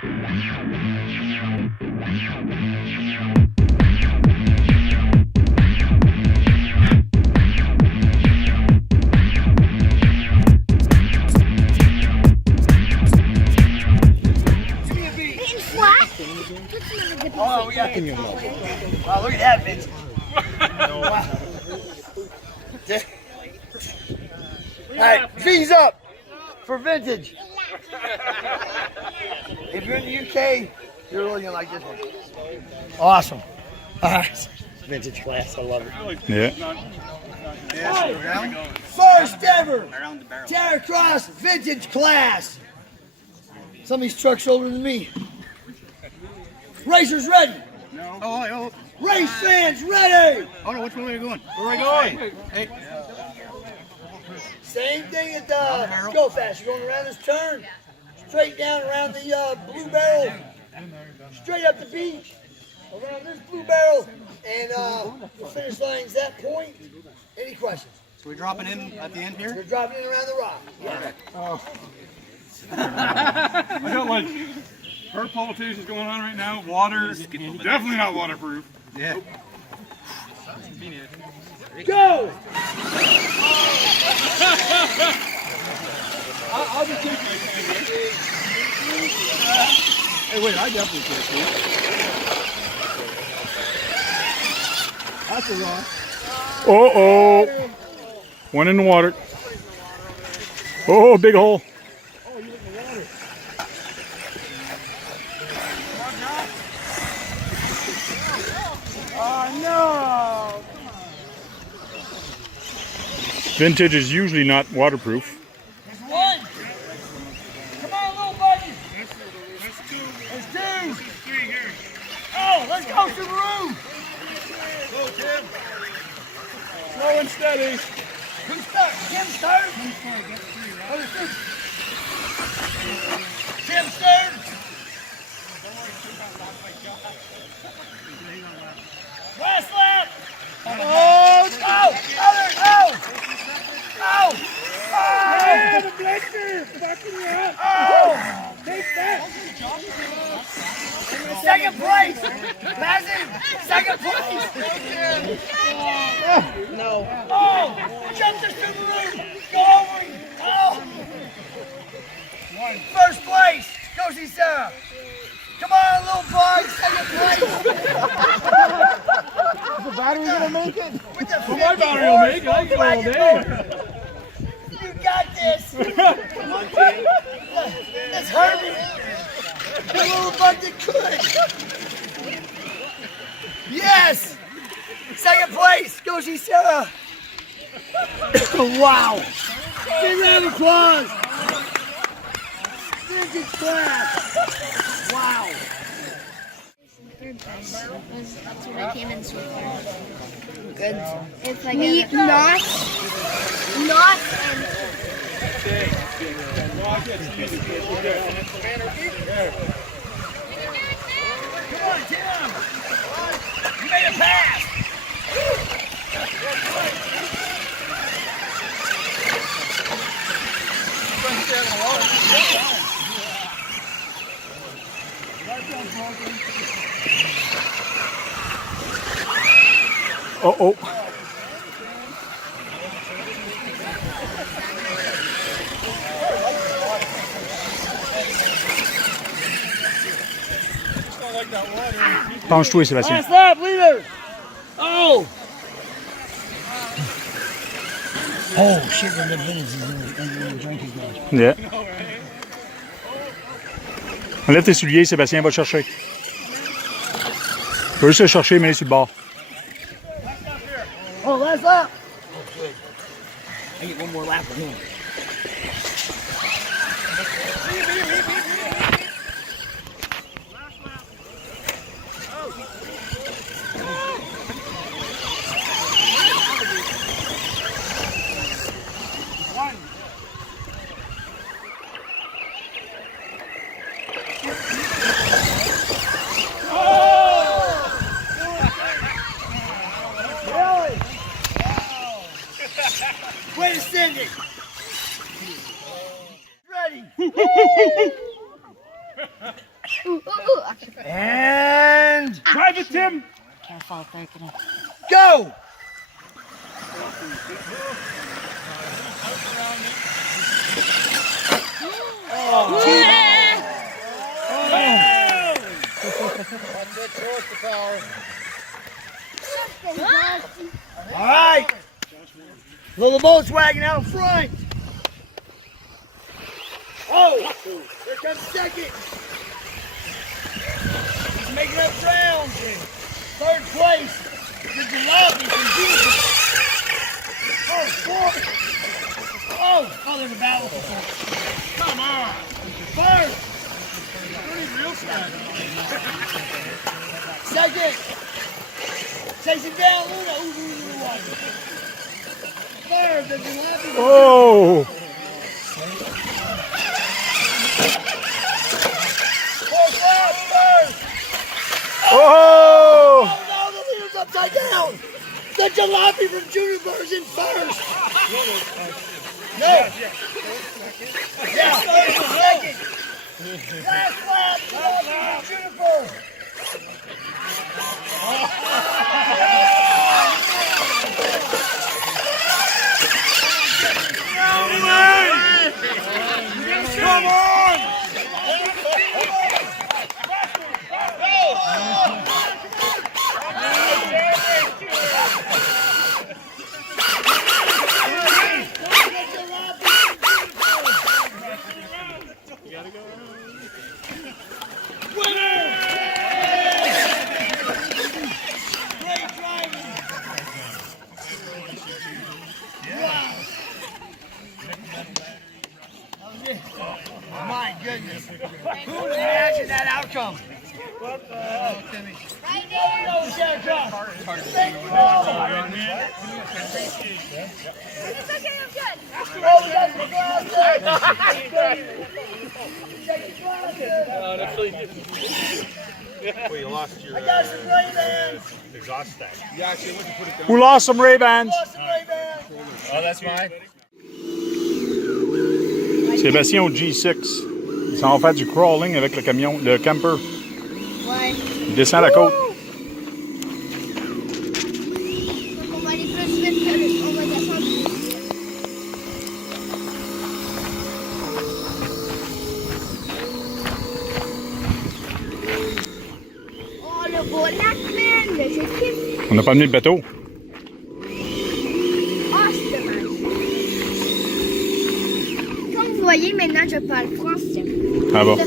Oh, we got wow, look at that vintage. Alright, V's up for vintage. If you're in the UK, you're really gonna like this one. Awesome. Alright. Vintage class, I love it. Yeah. First ever Terracross vintage class. Some of these trucks are older than me. Racers ready. No. Oh. Race fans ready. Oh no, which way are we going? Where are we going? Hey. Same thing at the Go Fast. You're going around this turn, straight down around the blue barrel, straight up the beach, around this blue barrel, and the finish line's that point. Any questions? So we're dropping in at the end here? You're dropping in around the rock. Yeah. Oh. I got like herd politicians going on right now. Water, definitely not waterproof. Yeah. Go! I'll just take my Hey, wait, I definitely can't see. That's a rock. Uh-oh. One in the water. Oh, big hole. Oh, you in the water. Oh, no! Vintage is usually not waterproof. There's one. Come on, little buddy. There's two. Oh, let's go, Subaru. Go, Tim. Slow and steady. Who's start? Tim's third. Oh, there's two. Tim's third. Last lap. Oh, oh, other, oh. Oh! Yeah, the blender! Back in your head! Oh! Take that! Second place! Massive! Second place! No. Oh! Jump the Subaru! Go over him! Oh! First place! Go see Sarah! Come on, little bug! Second place! Is the battery gonna make it? Well, my battery will make it. I can go all day. You got this! It's Herbie! The little bug that could! Yes! Second place! Go see Sarah! Wow! Big round of applause! Vintage class! Wow! That's what I came in so far. Good. It's like meat, not, and Come on, Tim! You made a pass! Uh-oh. Penche-toi, Sébastien. Last lap, leader! Oh! Oh, shit, the vintage is in the drinking game. Yeah. Enlève tes souliers, Sébastien, va le chercher. Tu peux juste le chercher, mais sur le bord. Oh, last lap! Oh, good. I get one more lap with him. Way to send it! Ready! And Drive it, Tim. Careful, taking it. go! All right. Little Volkswagen out front. Oh, here comes second. He's making up ground. Third place. The jalopy from Beaver. Oh, fourth. Oh, there's a battle for fourth. Come on. First. Second. Chase him down, Luna. Third, the jalopy. Oh. Fourth lap, third. Oh. Oh no, the leader's upside down. The jalopy from Juniper's in first. No. Yeah, third and second. Last lap, jalopy from Juniper. Come on. Great driving. Wow. My goodness. Who would imagine that outcome? What the hell, Timmy? Right there. No, Terracross. Thank you all. It's okay, I'm good. Oh, we got some glasses. Check your glasses. Well, you lost your I got some Ray-Bans. exhaust stack. Who lost some Ray-Bans? Got some Ray-Bans. Oh, that's mine. Sébastien au G6. Ils s'en vont faire du crawling avec le camion, le camper. Ouais. Il descend la côte. Donc on va aller plus vite que on va descendre. Oh, le beau lac, man! Je kiffe. On n'a pas amené le bateau. Ah, c'est dommage. Comme vous voyez, maintenant, je parle français. Ah bon. Le